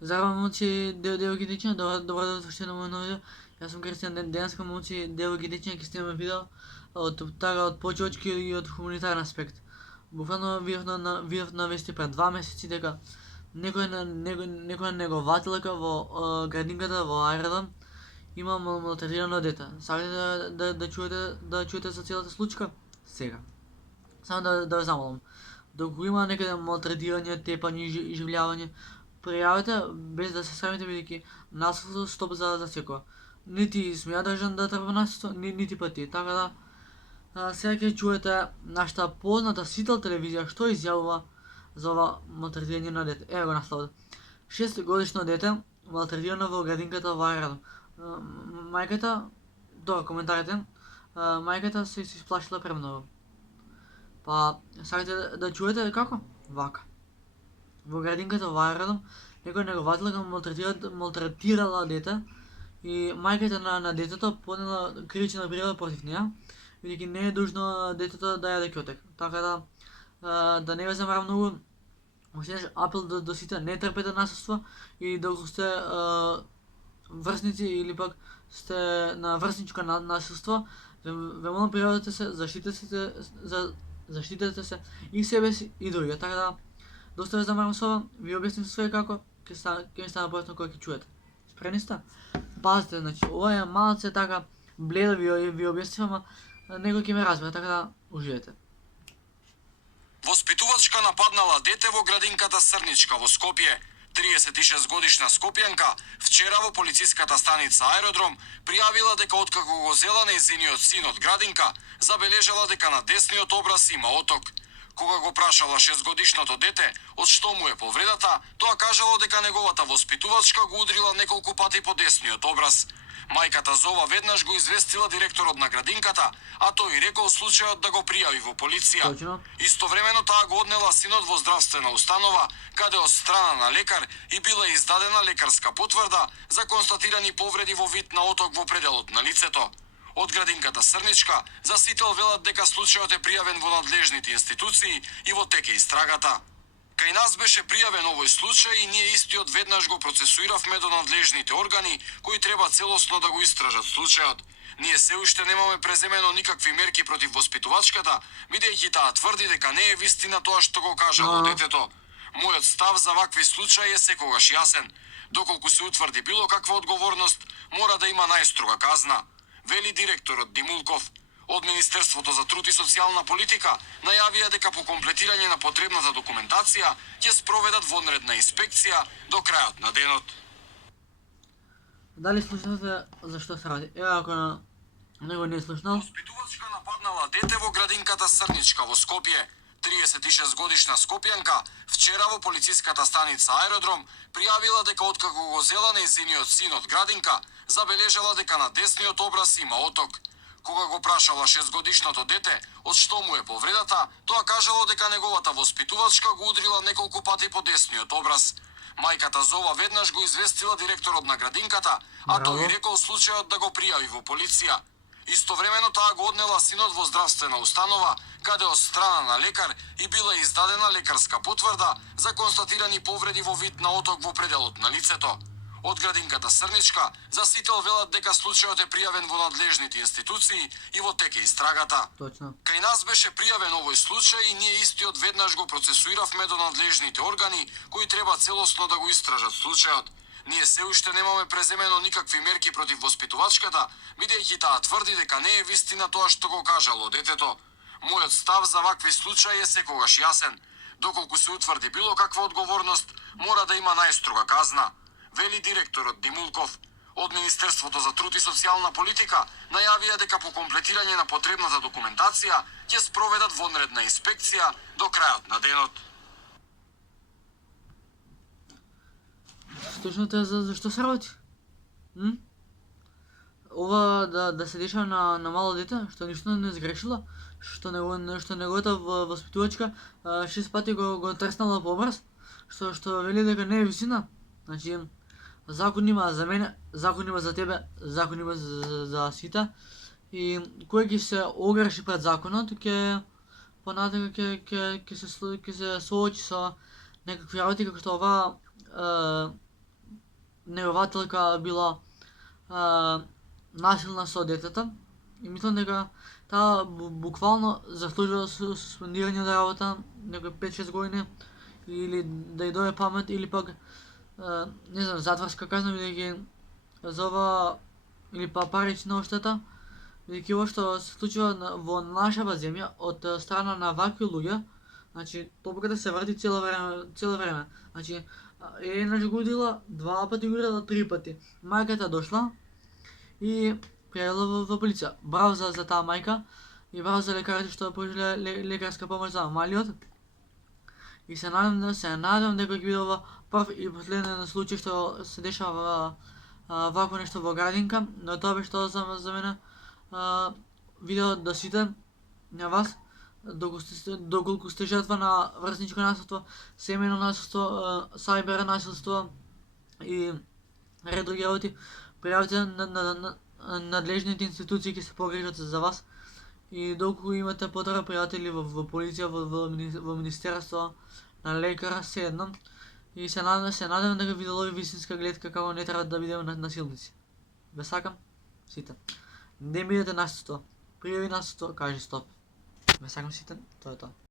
Здраво, момци, девогенични, добро дошли на моето ново видео. Аз съм Кристиан. Денеска, момци, девогенични, ќе снимаме видео од почивачки и од хуманитарен аспект. Буквално видов на вести пред 2 месеци дека некоја негователка во градинката во Ајрадан има малтретирано дете. Сакате да чуете за целата случка? Сега. Само да ве замолам. Докато има некаде малтретирање, тепање, иживljавање, пријавете без да се срамите, бидејќи насилство стоп за секоја. Нити сум ја држан да трпам насилство, нити пат ти. Така да сега ќе чуете нашата позната Сител телевизија што изјавува за ова малтретирање на дете. Ево го насловот. 6-годишно дете малтретирано во градинката во Ајрадан. Мајката, добро коментарите, мајката се исплашила премногу. Па, сакате да чуете како? Вака. Во градинката во Ајрадан некоја негователка малтретирала дете и мајката на детето поднела кривична пrijава против неа, бидејќи не е должно детето да јаде ќотек. Така да не ве замарам многу, уште еднаш апел до сите, не трпете насилство и доколку сте врсници или пак сте на врсничко насилство, ве молам пријавете се, заштитете се и себе си и други. Така да доста ве замарам со ова, ви објаснив све како, ќе ми стане појасно кога ќе чуете. Спремни сте? Пазите, значи, ова е малце така бледо ви објаснив, ама некој ќе ме разбере, така да уживете. Воспитувачка нападнала дете во градинката Срничка во Скопје. 36-годишна скопјанка вчера во полициската станица Аеродром пријавила дека откако го зела нејзиниот син од градинка, забележала дека на десниот образ има оток. Кога го прашала 6-годишното дете од што му е повредата, тоа кажало дека неговата воспитувачка го удрила неколку пати по десниот образ. Мајката за ова веднаш го известила директорот на градинката, а тој рекол случајот да го пријави во полиција. Точно. Истовремено таа го однела синот во здравствена установа, каде од страна на лекар и била издадена лекарска потврда за констатирани повреди во вид на оток во пределот на лицето. Од градинката Срничка за Сител велат дека случајот е пријавен во надлежните институции и во тек е истрагата. Кај нас беше пријавен овој случај и ние истиот веднаш го процесуиравме до надлежните органи кои треба целосно да го истражат случајот. Ние се уште немаме преземено никакви мерки против воспитувачката, бидејќи таа тврди дека не е вистина тоа што го кажало детето. Мојот став за вакви случаи е секогаш јасен. Доколку се утврди било каква одговорност, мора да има најстрога казна, вели директорот Димулков. Од Министерството за труд и социјална политика најавија дека по комплетирање на потребната документација ќе спроведат вонредна инспекција до крајот на денот. Дали слушнате за што се ради? Ева ако него не е слушнал. Воспитувачка нападнала дете во градинката Срничка во Скопје. 36-годишна скопјанка вчера во полициската станица Аеродром пријавила дека откако го зела нејзиниот син од градинка, забележала дека на десниот образ има оток. Кога го прашала 6-годишното дете од што му е повредата, тоа кажало дека неговата воспитувачка го удрила неколку пати по десниот образ. Мајката за ова веднаш го известила директорот на градинката, а тој рекол случајот да го пријави во полиција. Истовремено таа го однела синот во здравствена установа, каде од страна на лекар и била издадена лекарска потврда за констатирани повреди во вид на оток во пределот на лицето. Од градинката Срничка за Сител велат дека случајот е пријавен во надлежните институции и во тек е истрагата. Точно. Кај нас беше пријавен овој случај и ние истиот веднаш го процесуиравме до надлежните органи кои треба целосно да го истражат случајот. Ние се уште немаме преземено никакви мерки против воспитувачката, бидејќи таа тврди дека не е вистина тоа што го кажало детето. Мојот став за вакви случаи е секогаш јасен. Доколку се утврди било каква одговорност, мора да има најстрога казна, вели директорот Димулков. Од Министерството за труд и социјална политика најавија дека по комплетирање на потребната документација ќе спроведат вонредна инспекција до крајот на денот. Слушнате за што се работи? Ова да се дешава на мало дете, што ништо не сгрешила, што неговата воспитувачка 6 пати го треснала по образ, што вели дека не е вистина. Значи, закон има за мене, закон има за тебе, закон има за сите. И кој ќе се огреши пред законот, ќе понатака ќе се соочи со некакви работи како што ова негователка била насилна со детето и мислам дека таа буквално заслужува суспендирање од работа некои 5-6 години или да ја дојде памет или пак не знам, затворска казна, бидејќи за ова или па парична оштета, бидејќи ова што се случува во нашава земја од страна на вакви луѓе, значи топката се врти цело време. Значи еднаш го удила, два пати го удила, три пати. Мајката дошла и пријавила во полиција. Браво за таа мајка и браво за лекарите што пружиле лекарска помош за малиот. И се надевам дека ќе биде ова прв и последен случај што се дешава вакво нешто во градинка, но тоа беше тоа за мене. Видео да сите на вас, доколку сте жртва на врсничко насилство, семејно насилство, сајбер насилство и ред други работи, пријавите на надлежните институции ќе се погрижат за вас. И доколку имате потреба, пријатели во полиција, во министерство, на лекара, се едно. И се надевам дека ви делови вистинска гледка како не треба да бидеме насилници. Ве сакам сите. Не бидете насилство. Пријави насилство, кажи стоп. Ве сакам сите, тоа е тоа.